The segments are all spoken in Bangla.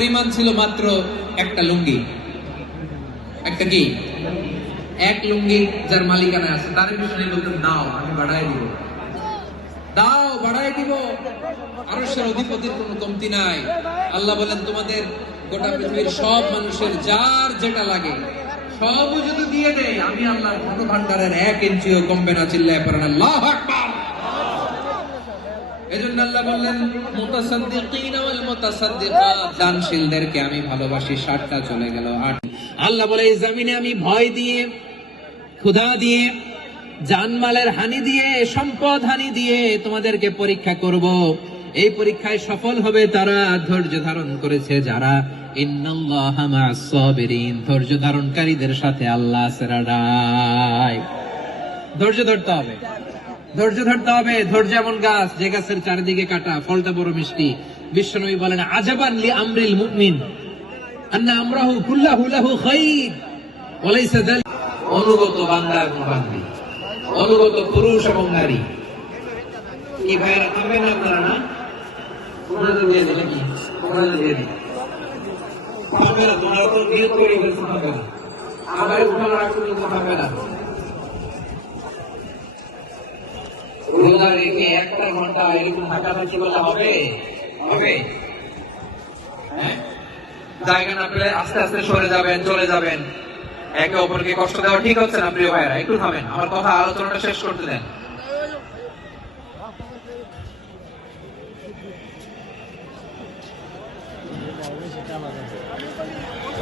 পরিমাণ ছিল মাত্র একটা লুঙ্গি। একটা কি? এক লুঙ্গি যার মালিকানা আছে। তার বিষয়ে বলতেন দাও, আমি বাড়াই দিব। দাও বাড়াই দিব। আরশের অধিপতির কোনো কমতি নাই। আল্লাহ বলেন, তোমাদের গোটা পৃথিবীর সব মানুষের যার যেটা লাগে সব যদি দিয়ে দেয়, আমি আল্লাহর ধন ভান্ডারের এক ইঞ্চিও কমবে না, চিল্লায় পড়েন আল্লাহ দানশীলদেরকে আমি ভালোবাসি, ষাটটা চলে গেল আল্লাহ বলে, এই জমিনে আমি ভয় দিয়ে, ক্ষুধা দিয়ে, জানমালের হানি দিয়ে, সম্পদ হানি দিয়ে তোমাদেরকে পরীক্ষা করব। এই পরীক্ষায় সফল হবে তারা, ধৈর্য ধারণ করেছে যারা। ধৈর্য ধারণকারীদের সাথে আল্লাহ ধৈর্য ধরতে হবে। ধৈর্য ধরতে হবে, ধৈর্য এমন গাছ যে গাছের চারিদিকে কাটা, ফলটা বড় মিষ্টি। বিশ্বনবী বলেন, আজাবান আমরিল মুমিন, আন্না আমরাহু কুল্লাহু বান্দি অনুগত পুরুষ এবং নারী। কি ভাইরা থাকবেন আপনারা না? তোমরা তো দিয়ে দিলে কি? তোমরা তো দিয়ে দিলে। থাকবে না, তোমরা তো নিয়ত করে ফেলছো থাকবে না। আবার উঠানো রাখছো কিন্তু থাকবে না। রোজা রেখে একটা ঘন্টা এরকম হাঁটাহাঁটি করলে হবে হবে হ্যাঁ? জায়গা না পেলে আস্তে আস্তে সরে যাবেন চলে যাবেন একে অপরকে কষ্ট দেওয়া ঠিক হচ্ছে না প্রিয় ভাইরা একটু থামেন আমার কথা আলোচনাটা শেষ করতে দেন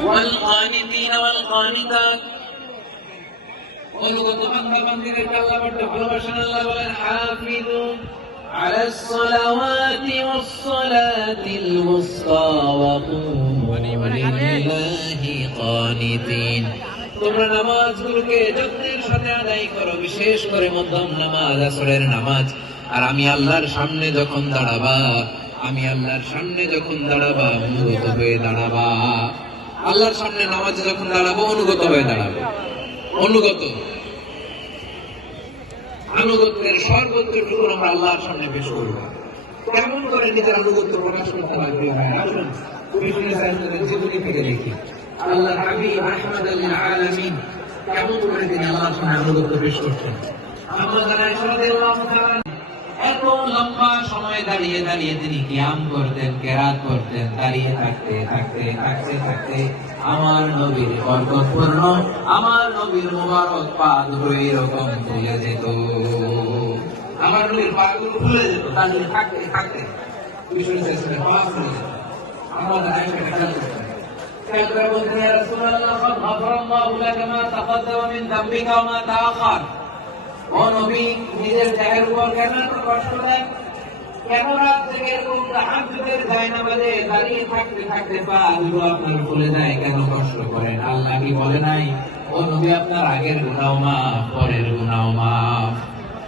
والقانتين والقانتات অনুগত বান্দা বান্দিদেরকে আল্লাহ বড্ড ভালোবাসেন আল্লাহ বলেন হাফিজু على الصلوات والصلاة الوسطى وقوموا لله قانتين তোমরা নামাজগুলোকে যত্নের সাথে আদায় করো বিশেষ করে মধ্যম নামাজ আসরের নামাজ আর আমি আল্লাহর সামনে যখন দাঁড়াবা আমি আল্লাহর সামনে যখন দাঁড়াবা অনুগত হয়ে দাঁড়াবা আল্লাহর সামনে নামাজে যখন দাঁড়াবো অনুগত হয়ে দাঁড়াবো অনুগত আনুগত্যের সর্বোচ্চটুকু আমরা আল্লাহর সামনে পেশ করব। কেমন করে নিজের আনুগত্য প্রকাশ করতে পারবে জীবনী থেকে দেখি। আল্লাহ হাবিব আহমদ আলামিন কেমন করে তিনি আল্লাহর সামনে আনুগত্য পেশ থাকতে আমার নবীর বরকতপূর্ণ, আমার নবীর মোবারক পা দুটো এরকম ফুলে যেত। পাখিগুলো পাখিগুলো যেত, তার নিয়ে থাকতে থাকতে পিছনে আমরা খেলা আল্লাহ কেন কষ্ট আপনার যায় কেন কষ্ট করেন? আল্লাহ কি বলে নাই? ও নবী, আপনার আগের গুনাহ মা পরের গুনাও মা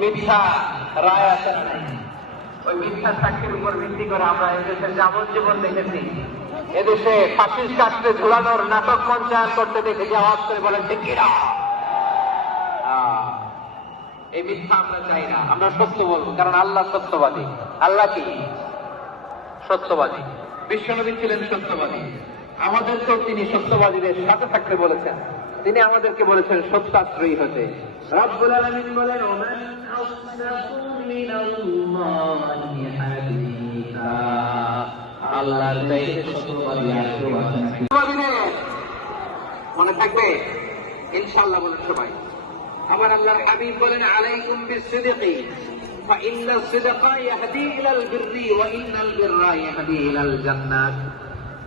মিথ্যা রায় আসে নাই। ওই মিথ্যা সাক্ষীর উপর ভিত্তি করে আমরা এদেশে যাবজ্জীবন দেখেছি। এদেশে ফাঁসির কাস্টে ঝুলানোর নাটক মঞ্চায়ন করতে দেখেছি আওয়াজ করে বলেন? আহ, এই মিথ্যা আমরা চাই না। আমরা সত্য বলব কারণ আল্লাহ সত্যবাদী। আল্লাহ কি? সত্যবাদী। বিশ্বনবী ছিলেন সত্যবাদী। আমাদেরকেও তিনি সত্যবাদীদের সাথে থাকতে বলেছেন তিনি আমাদেরকে বলেছেন সত্যাশ্রয়ী হতে রব্বুল আলামিন বলেন ওমান আসদাকু মিনাল্লাহি হাদিসা আল্লাহর চাইতে সত্যবাদী আর কেউ আছে নাকি? মনে থাকবে ইনশাআল্লাহ বলেন সবাই আমার আল্লাহর হাবিব বলেন আলাইকুম বিসিদকি فإن الصدق يهدي إلى البر وإن البر يهدي إلى الجنة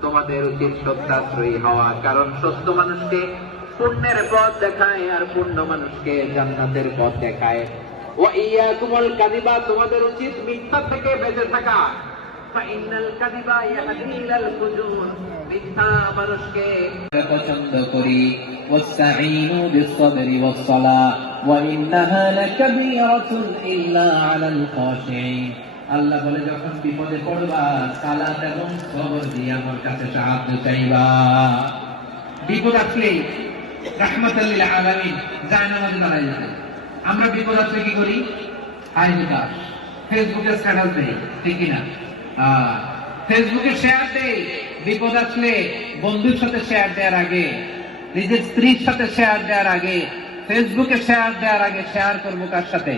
তোমাদের উচিত সত্যাশ্রয়ী হওয়া কারণ সত্য মানুষকে পুণ্যের পথ দেখায় আর পুণ্য মানুষকে জান্নাতের পথ দেখায় ও ইয়া তোমার কাদিবা তোমাদের উচিত মিথ্যা থেকে বেঁচে থাকা ফাইনাল কাদিবা ইয়াহদি ইলাল ফুজুর মিথ্যা মানুষকে পছন্দ করি واستعينوا بالصبر والصلاة وإنها لكبيرة إلا على الخاشعين আল্লাহ বলে, যখন বিপদে পড়বা সালাত এবং সবর দিয়ে আমার কাছে সাহায্য চাইবা। বিপদ আসলে রাহমাতাল্লিল আলামিন যায় নামাজ দাঁড়াই যাবে। আমরা বিপদ আসলে কি করি? হাই বিকাশ ফেসবুকে স্ট্যাটাস দেই ঠিক কিনা? ফেসবুকে শেয়ার দেই। বিপদ আসলে বন্ধুর সাথে শেয়ার দেওয়ার আগে, নিজের স্ত্রীর সাথে শেয়ার দেওয়ার আগে, ফেসবুকে শেয়ার দেওয়ার আগে শেয়ার করব কার সাথে?